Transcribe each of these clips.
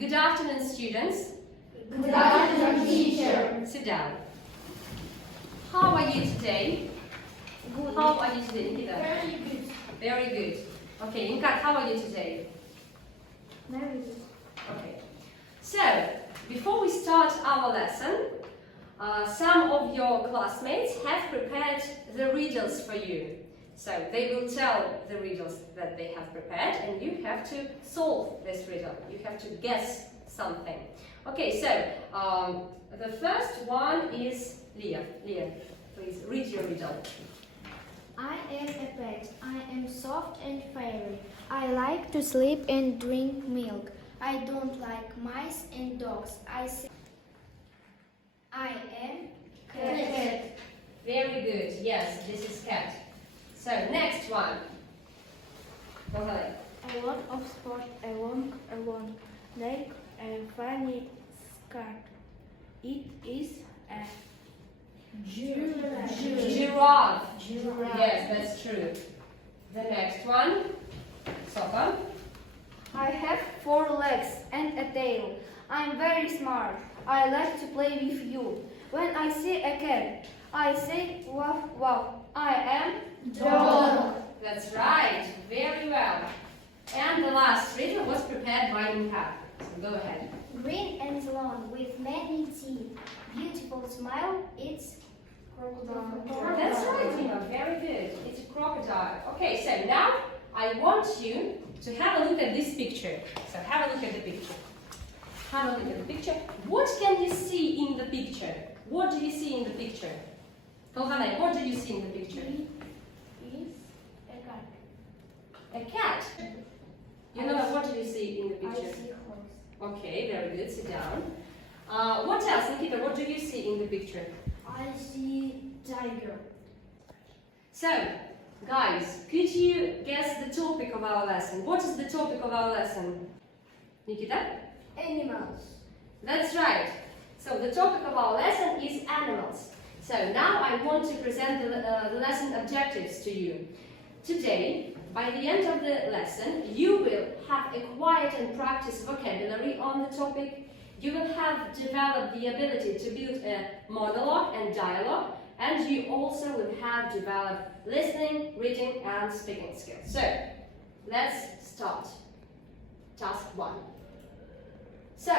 Good afternoon, students. Good afternoon, teacher. Sit down. How are you today? Good. How are you today, Nikita? Very good. Very good. Okay, Inkat, how are you today? Very good. Okay. So, before we start our lesson, some of your classmates have prepared the riddles for you. So, they will tell the riddles that they have prepared and you have to solve this riddle. You have to guess something. Okay, so, the first one is Leah. Leah, please read your riddle. I am a pet. I am soft and fairy. I like to sleep and drink milk. I don't like mice and dogs. I am cat. Very good. Yes, this is cat. So, next one. Go ahead. A lot of sport, a long neck, a funny skirt. It is a Giraffe. Giraffe. Yes, that's true. The next one. Sofa. I have 4 legs and a tail. I'm very smart. I like to play with you. When I see a cat, I say wow, wow. I am Dog. That's right. Very well. And the last riddle was prepared by Inka. So go ahead. Green and long with many teeth. Beautiful smile. It's crocodile. That's right, Tina. Very good. It's a crocodile. Okay, so now I want you to have a look at this picture. So have a look at the picture. Have a look at the picture. What can you see in the picture? What do you see in the picture? Tolhanay, what do you see in the picture? is a cat. A cat. You know, what do you see in the I picture? see horse. Okay, very good. Sit down. What else, Nikita? What do you see in the picture? I see tiger. So, guys, could you guess the topic of our lesson? What is the topic of our lesson? Nikita? Animals. That's right. So, the topic of our lesson is animals. So, now I want to present the lesson objectives to you. Today, by the end of the lesson, you will have acquired and practiced vocabulary on the topic. You will have developed the ability to build a monologue and dialogue, and you also will have developed listening, reading, and speaking skills. So, let's start. Task 1. So,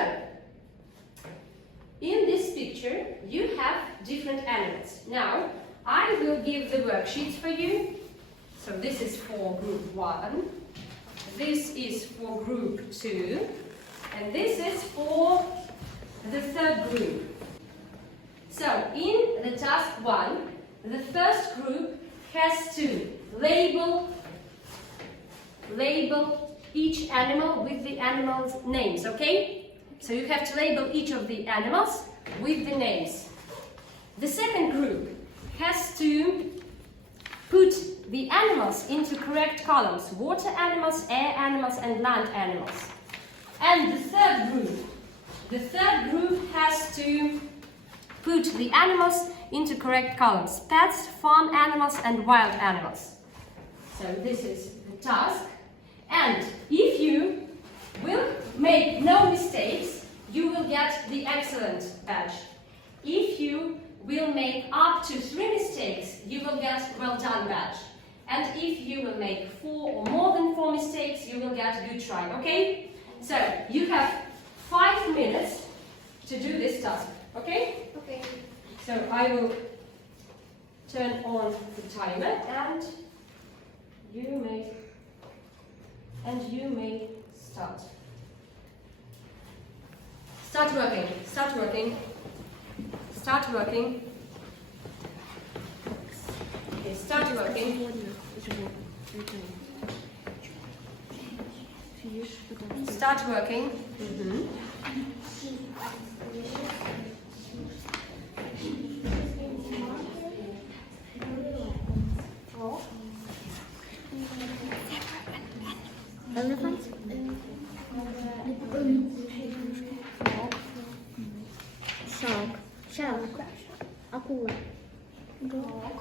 in this picture, you have different animals. Now, I will give the worksheets for you. So, this is for group 1, this is for group 2, and this is for the third group. So, in the task 1, the first group has to label each animal with the animal's names, okay? So you have to label each of the animals with the names. The second group has to put the animals into correct columns: water animals, air animals, and land animals. And the third group has to put the animals into correct columns: pets, farm animals, and wild animals. So this is the task. And if you will make no mistakes, you will get the excellent badge. If you will make up to 3 mistakes, you will get well done badge. And if you will make 4 or more than 4 mistakes, you will get good try, okay? So, you have 5 minutes to do this task, okay? Okay. So, I will turn on the timer and you may start. Start working, start working, start working. Okay, start working. Start working. Elephant. Shark. Акула. Dog.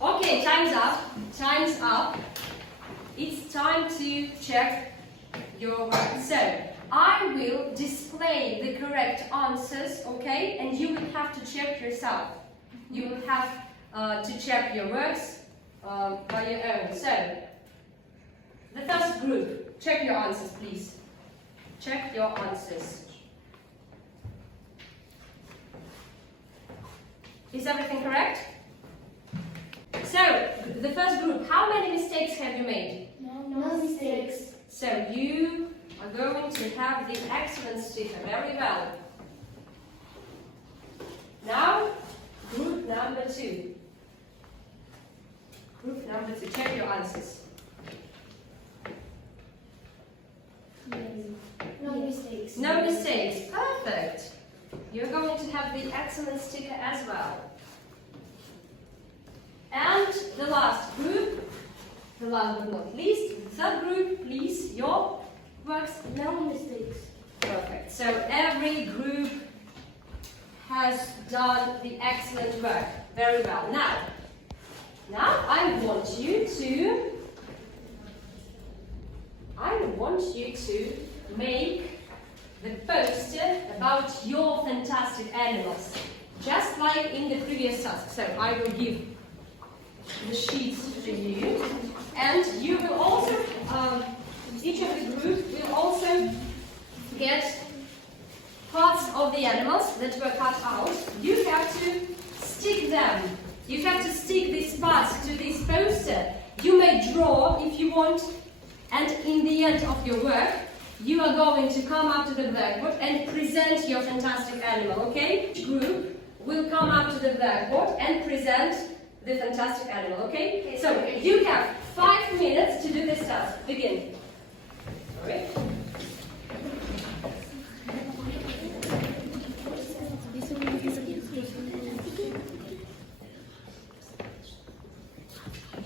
Okay, time's up. Time's up. It's time to check your work. So, I will display the correct answers, okay? And you will have to check yourself. You will have to check your works by your own. So, the first group, check your answers, please. Check your answers. Is everything correct? So, the first group, how many mistakes have you made? No mistakes. So, you are going to have the excellent sticker. Very well. Now, group number 2. Group number 2, check your answers. No mistakes. No mistakes. Perfect. You're going to have the excellent sticker as well. And the last group, the last but not least, the third group, please, your works. No mistakes. Perfect. So every group has done the excellent work. Very well. Now I want you to make the poster about your fantastic animals, just like in the previous task. So I will give the sheets to you, and you will also, each of the groups will also get parts of the animals that were cut out. You have to stick them. You have to stick these parts to this poster. You may draw if you want, and in the end of your work, you are going to come up to the blackboard and present your fantastic animal, okay? Each group will come up to the blackboard and present the fantastic animal, okay? So, you have 5 minutes to do this task. Begin. All right.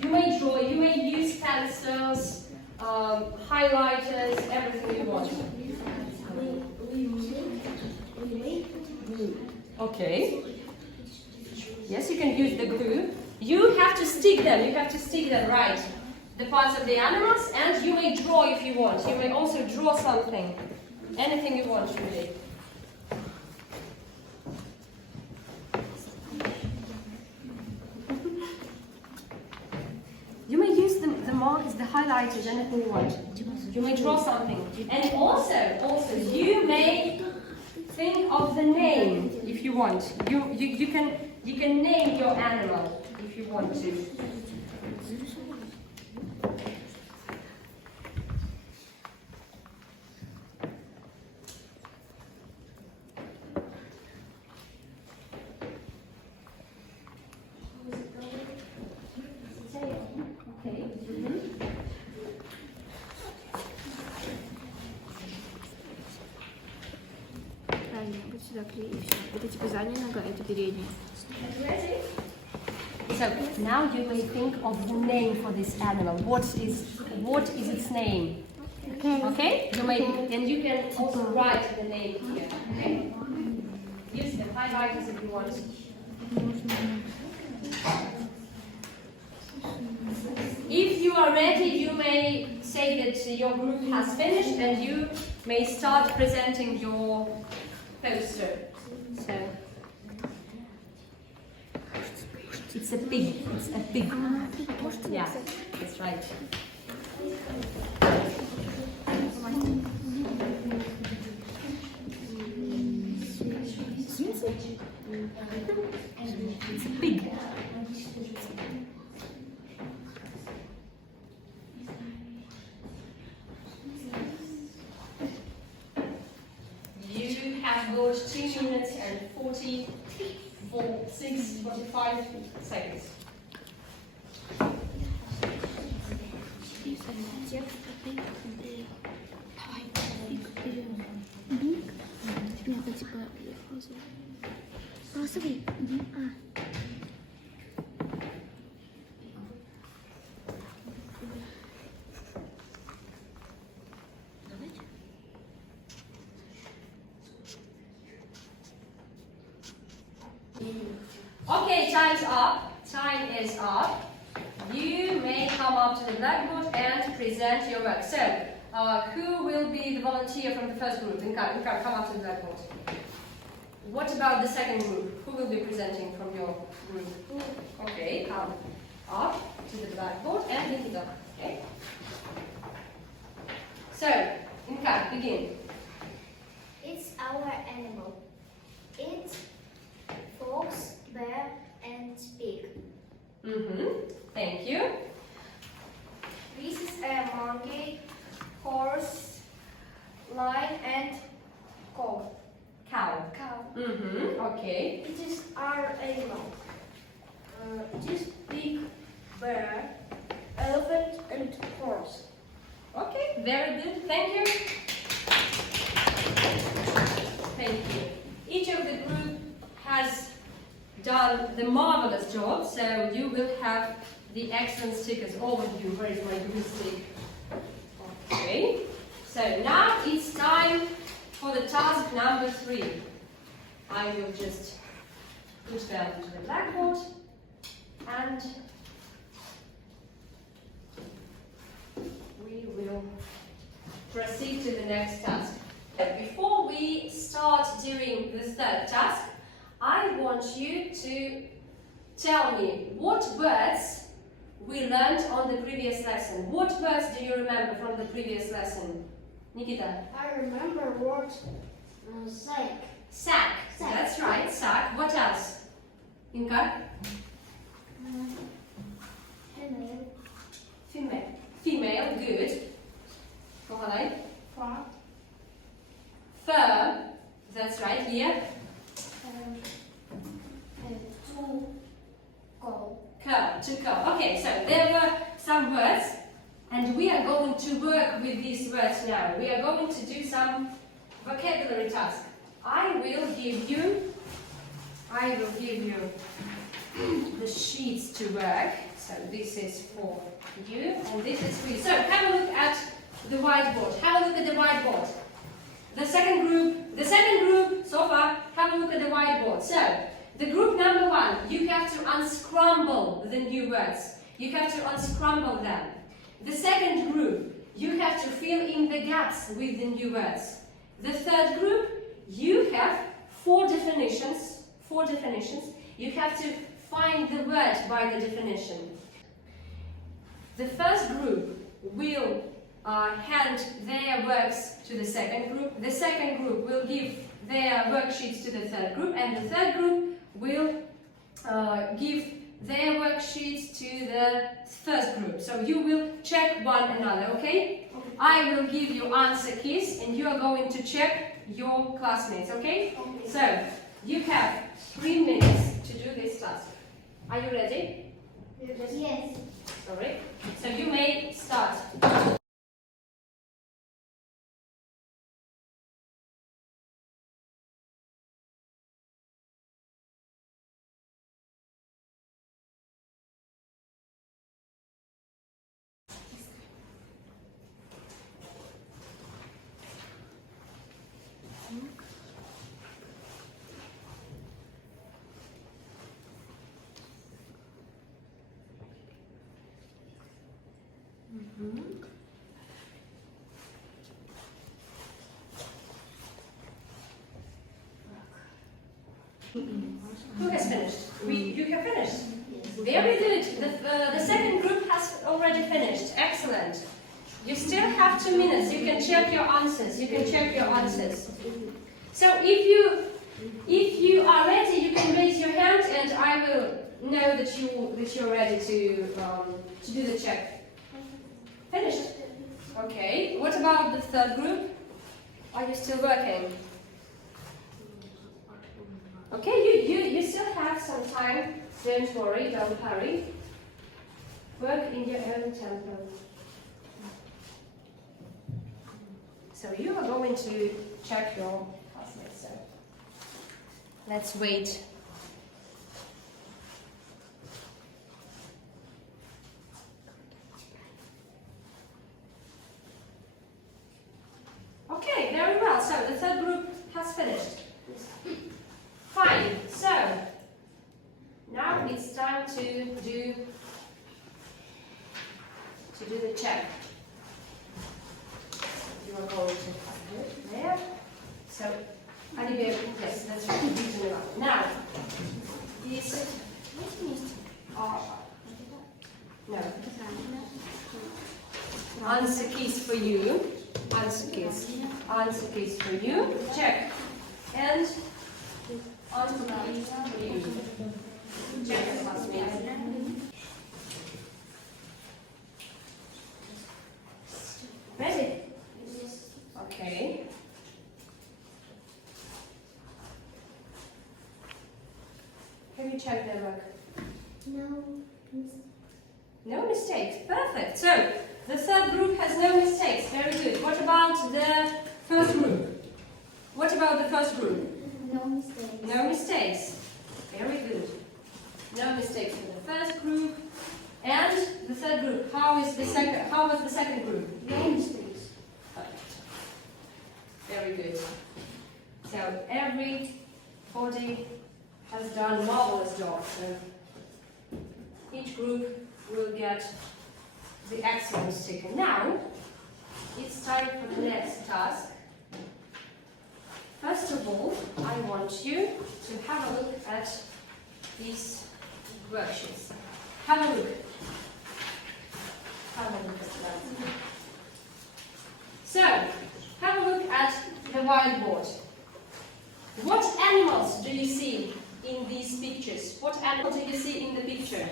You may draw, you may use pencils, highlighters, everything you want. Okay. Yes, you can use the glue. You have to stick them, right? The parts of the animals, and you may draw if you want. You may also draw something. Anything you want, really. You may use the markers, the highlighters, anything you want. You may draw something. And also you may think of the name if you want. You can name your animal if you want to. Okay. Правильно, вот сюда клей и все. Это типа задняя нога, это передняя. So now you may think of the name for this animal. What is its name? Okay? You may, and you can also write the name here. Okay? Use the highlighters if you want. If you are ready, you may say that your group has finished and you may start presenting your poster. So, it's a pig. It's a pig. Yeah, that's right. It's a pig. You have got 2 minutes and 45 seconds. Это типа розовый. Okay, time's up. Time is up. You may come up to the blackboard and present your work. So, who will be the volunteer from the first group? Inka, come up to the blackboard. What about the second group? Who will be presenting from your group? Okay, come up to the blackboard and Nikita. Okay. So, Inka, begin. It's our animal. It's fox, bear, and pig. Thank you. This is a monkey, horse, lion, and cow. Cow. Cow. Okay. It is our animal. It is pig, bear, elephant, and horse. Okay, very good. Thank you. Thank you. Each of the group has done the marvelous job, so you will have the excellent stickers, all of you. Where is my blue stick? Okay. So now it's time for the task number 3. I will just put them to the blackboard and we will proceed to the next task. Before we start doing the third task, I want you to tell me what words we learned on the previous lesson. What words do you remember from the previous lesson? Nikita? I remember what sack. Sack. Sack. That's right, sack. What else? Inka? Female. Female. Female, good. Kohalai? Front. Fur. That's right, here. To go. Curl, to curl. Okay, so there were some words, and we are going to work with these words now. We are going to do some vocabulary tasks. I will give you the sheets to work. So this is for you, and this is for you. So have a look at the whiteboard. Have a look at the whiteboard. The second group so far, have a look at the whiteboard. So, the group number 1, you have to unscramble the new words. You have to unscramble them. The second group, you have to fill in the gaps with the new words. The third group, you have 4 definitions. You have to find the word by the definition. The first group will hand their works to the second group. The second group will give their worksheets to the third group, and the third group will give their worksheets to the first group. So you will check one another, okay? I will give you answer keys, and you are going to check your classmates, okay? So you have 3 minutes to do this task. Are you ready? Yes. Sorry. So you may start. Who has finished? You have finished? Very good. The second group has already finished. Excellent. You still have 2 minutes. You can check your answers. So if you are ready, you can raise your hand, and I will know that you're ready to do the check. Finished. Okay. What about the third group? Are you still working? Okay, you still have some time. Don't worry, don't hurry. Work in your own tempo. So you are going to check your classmates. So let's wait. Okay, very well. So the third group has finished. Fine. So now it's time to do the check. You are going to put it there. So, Olivia, yes, that's right. Now, these are no answer keys for you. Answer keys for you. Check. And answer keys for you. Check the last minute. Ready? Okay. Have you checked their work? No. No mistakes. Perfect. So, the third group has no mistakes. Very good. What about the first group? What about the first group? No mistakes. No mistakes. Very good. No mistakes for the first group. And the third group. How was the second group? No mistakes. Perfect. Very good. So everybody has done a marvelous job. So each group will get the excellent sticker. Now it's time for the next task. First of all, I want you to have a look at these worksheets. Have a look. Have a look at that. So, have a look at the whiteboard. What animals do you see in these pictures? What animal do you see in the picture?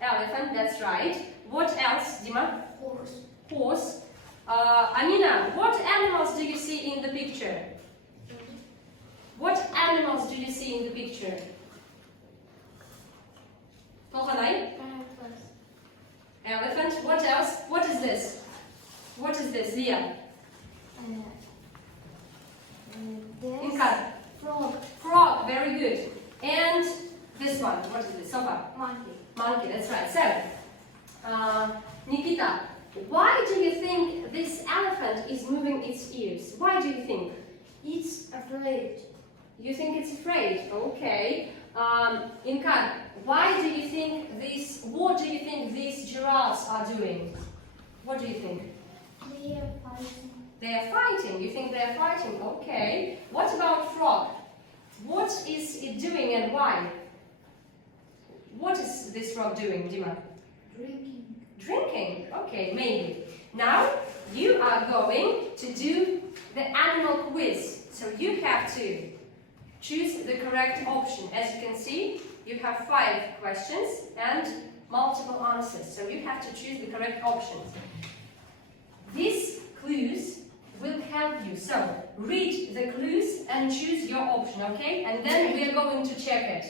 Elephant, that's right. What else, Dima? Horse. Horse. Amina, what animals do you see in the picture? What animals do you see in the picture? Tolhanay? Elephant. What else? What is this? What is this, Leah? Inka. Frog. Frog, very good. And this one, what is this? Sofa. Monkey. Monkey, that's right. So, Nikita, why do you think this elephant is moving its ears? Why do you think? It's afraid. You think it's afraid? Okay. Inka, why do you think this? What do you think these giraffes are doing? What do you think? They are fighting. They are fighting. You think they are fighting? Okay. What about frog? What is it doing and why? What is this frog doing, Dima? Drinking. Drinking. Okay, maybe. Now you are going to do the animal quiz. So you have to choose the correct option. As you can see, you have 5 questions and multiple answers. So you have to choose the correct option. These clues will help you. So read the clues and choose your option, okay? And then we are going to check it.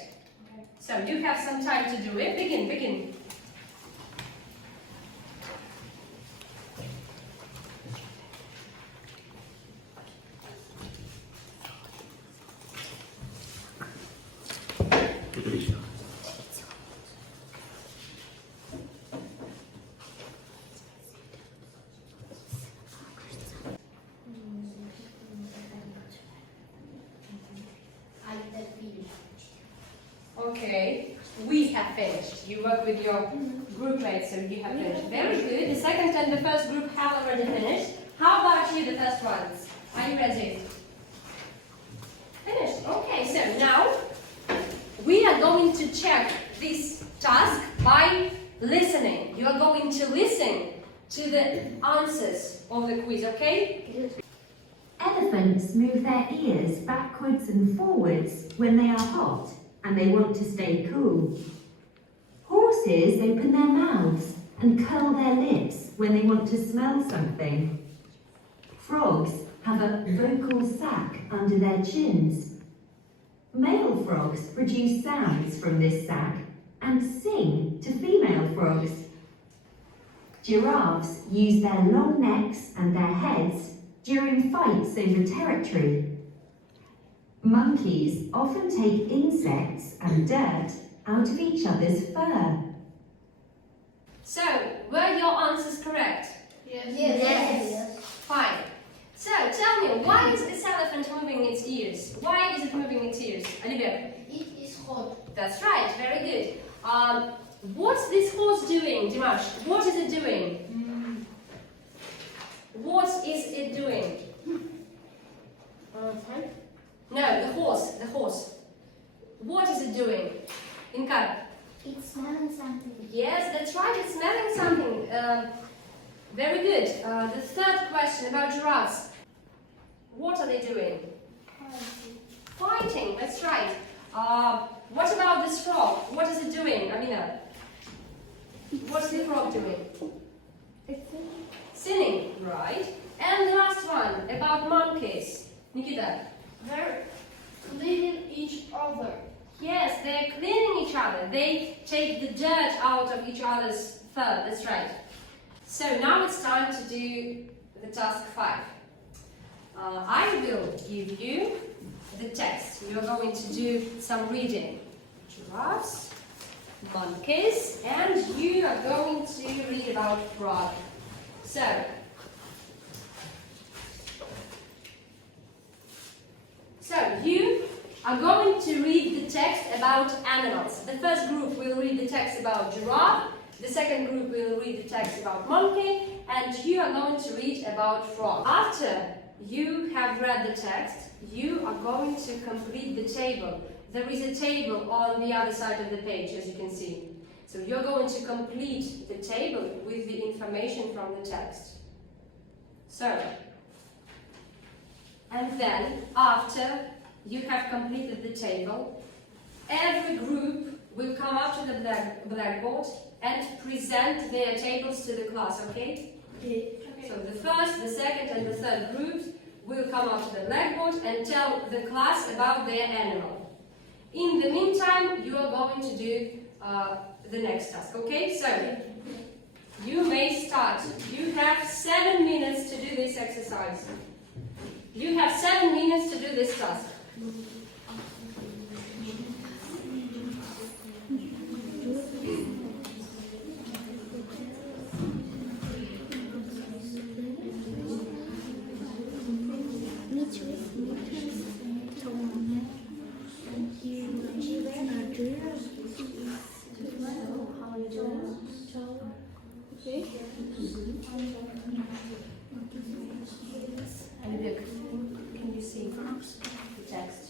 So you have some time to do it. Begin. Okay, we have finished. You work with your group mates, so you have finished. Very good. The second and the first group have already finished. How about you, the first ones? Are you ready? Finished. Okay, so now we are going to check this task by listening. You are going to listen to the answers of the quiz, okay? Elephants move their ears backwards and forwards when they are hot and they want to stay cool. Horses open their mouths and curl their lips when they want to smell something. Frogs have a vocal sac under their chins. Male frogs produce sounds from this sac and sing to female frogs. Giraffes use their long necks and their heads during fights over territory. Monkeys often take insects and dirt out of each other's fur. So, were your answers correct? Yes. Fine. So, tell me, why is this elephant moving its ears? Why is it moving its ears? Olivia? It is hot. That's right, very good. What's this horse doing, Dimash? What is it doing? What is it doing? No, the horse. What is it doing? Inkar? It's smelling something. Yes, that's right, it's smelling something. Very good. The third question about giraffes. What are they doing? Fighting, that's right. What about this frog? What is it doing, Amina? What's the frog doing? It's Singing, right. And the last one, about monkeys. Nikita? They're cleaning each other. Yes, they're cleaning each other. They take the dirt out of each other's fur, that's right. So now it's time to do the task 5. I will give you the text. You're going to do some reading. Giraffes, monkeys, and you are going to read about frog. So you are going to read the text about animals. The first group will read the text about giraffe, the second group will read the text about monkey, and you are going to read about frog. After you have read the text, you are going to complete the table. There is a table on the other side of the page, as you can see. So you're going to complete the table with the information from the text. And then, after you have completed the table, every group will come up to the blackboard and present their tables to the class, okay? Okay. So the first, the second and the third groups will come up to the blackboard and tell the class about their animal. In the meantime, you are going to do the next task, okay? So, you may start. You have 7 minutes to do this exercise. You have 7 minutes to do this task. And look, can you see the text?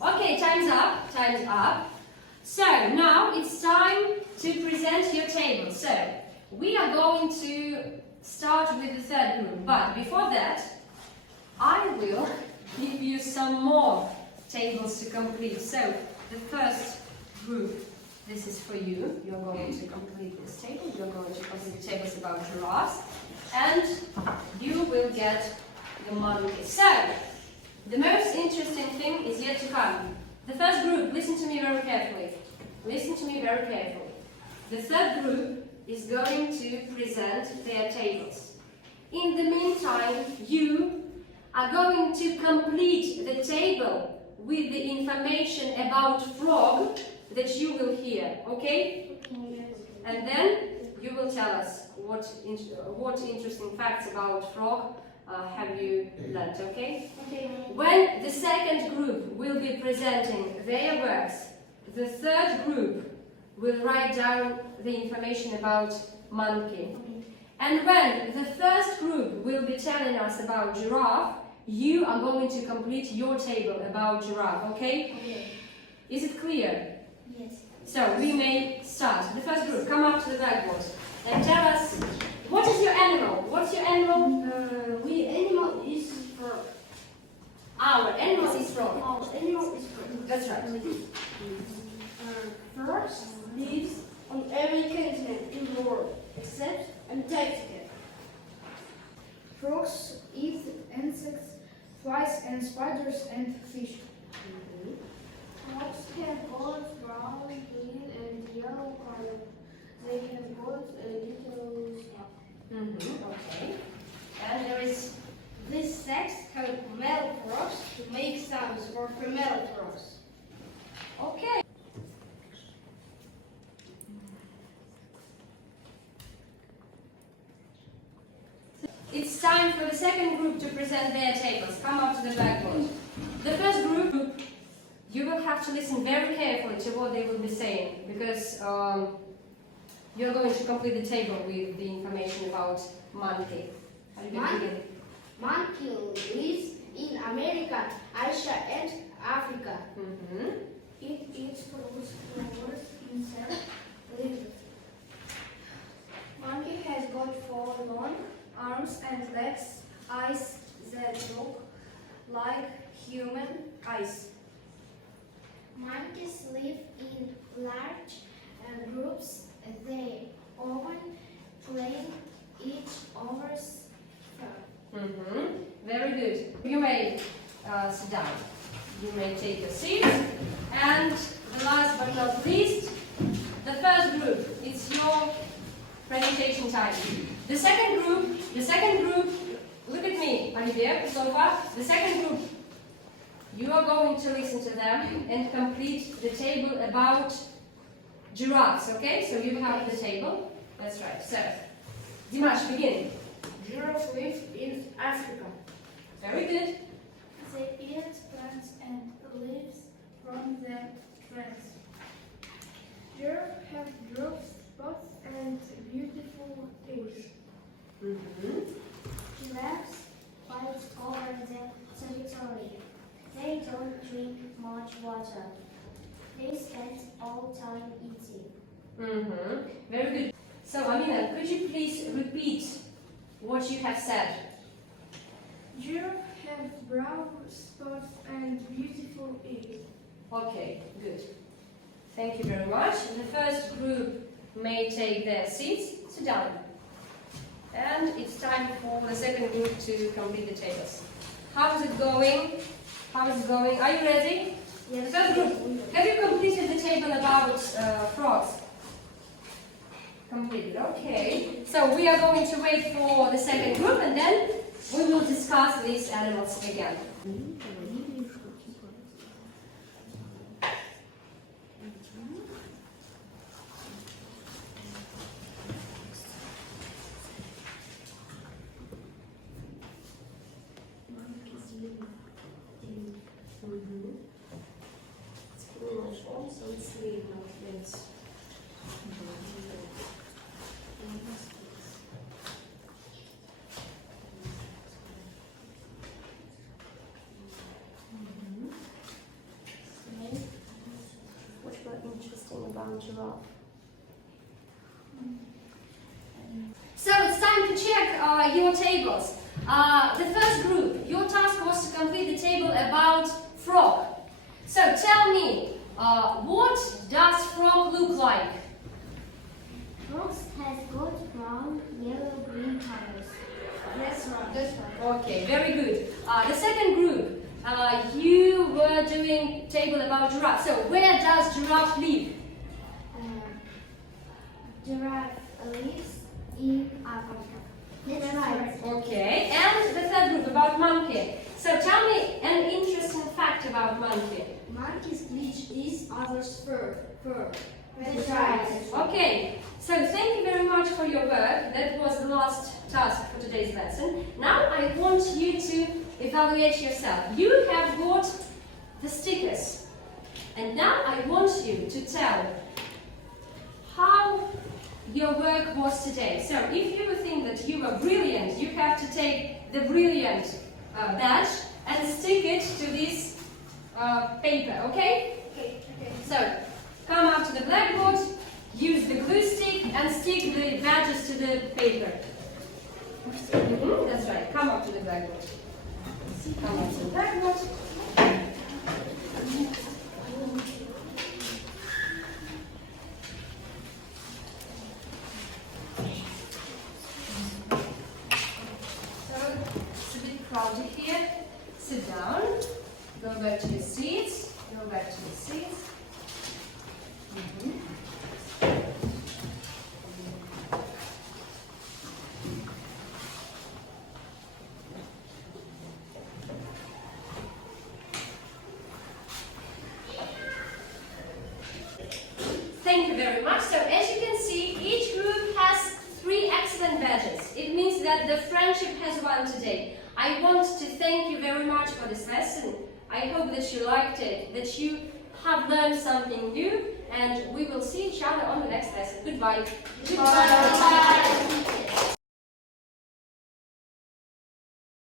Okay, time's up. Time's up. So now it's time to present your table. So we are going to start with the third group, but before that, I will give you some more tables to complete. So the first group, this is for you. You're going to complete this table. You're going to complete the tables about giraffes, and you will get the monkey. So the most interesting thing is yet to come. The first group, listen to me very carefully. Listen to me very carefully. The third group is going to present their tables. In the meantime, you are going to complete the table with the information about frog that you will hear, okay? And then you will tell us what interesting facts about frog have you learnt, okay? When the second group will be presenting their works, the third group will write down the information about monkey. And when the first group will be telling us about giraffe, you are going to complete your table about giraffe, okay? Is it clear? Yes. So we may start. The first group, come up to the blackboard and tell us, what is your animal? What's your animal? Animal is frog. Our animal is frog. Our animal is frog. That's right. Frogs lives on every continent in the world except Antarctica. Frogs eat insects, flies, and spiders and fish. Frogs have both brown, green, and yellow color. They have both a little snap. Okay. And there is This sex help male frogs to make sounds for female frogs. okay. It's time for the second group to present their tables. Come up to the blackboard. The first group, you will have to listen very carefully to what they will be saying, because you're going to complete the table with the information about monkey. Are you going to begin? Monkey lives in America, Asia, and Africa. It eats fruits, flowers, insects, leaves. Monkey has got 4 long arms and legs, eyes that look like human eyes. Monkeys live in large groups. They often claim each other's fur. Very good. You may sit down. You may take a seat. And the last but not least, the first group. It's your presentation time. The second group, look at me, Olivia, so far. The second group, you are going to listen to them and complete the table about giraffes, okay? So you have the table. That's right. So, Dimash, begin. Giraffe lives in Africa. Very good. They eat plants and leaves from the plants. Giraffes have dark spots and beautiful ears. Giraffes fight over their territory. They don't drink much water. They spend all time eating. Very good. So, Amina, could you please repeat what you have said? Giraffes have brown spots and beautiful ears. Okay, good. Thank you very much. The first group may take their seats. Sit down. And it's time for the second group to complete the tables. How is it going? How is it going? Are you ready? Yes. The first group, have you completed the table about frogs? Completed, okay. So we are going to wait for the second group and then we will discuss these animals again. It's pretty much also it's lead, not leads. What about interesting about giraffe. So it's time to check your tables. The first group, your task was to complete the table about frog. So tell me, what does frog look like? Frogs has got brown, yellow, green colors. That's right. Okay, very good. The second group, you were doing table about giraffe. So where does giraffe live? Giraffe lives in Africa. That's right. Okay, and the third group about monkey. So tell me an interesting fact about monkey. Monkeys bleach each other's fur. That's right. Okay, so thank you very much for your work. That was the last task for today's lesson. Now I want you to evaluate yourself. You have got the stickers. And now I want you to tell how your work was today. So if you think that you were brilliant, you have to take the brilliant badge and stick it to this paper, okay? Okay. So come up to the blackboard, use the glue stick and stick the badges to the paper. That's right, come up to the blackboard. Come up to the blackboard. Crowded here. Sit down. Go back to your seats. Go back to your seats. Thank you very much. So as you can see, each group has 3 excellent badges. It means that the friendship has won today. I want to thank you very much for this lesson. I hope that you liked it, that you have learned something new, and we will see each other on the next lesson. Goodbye. Goodbye.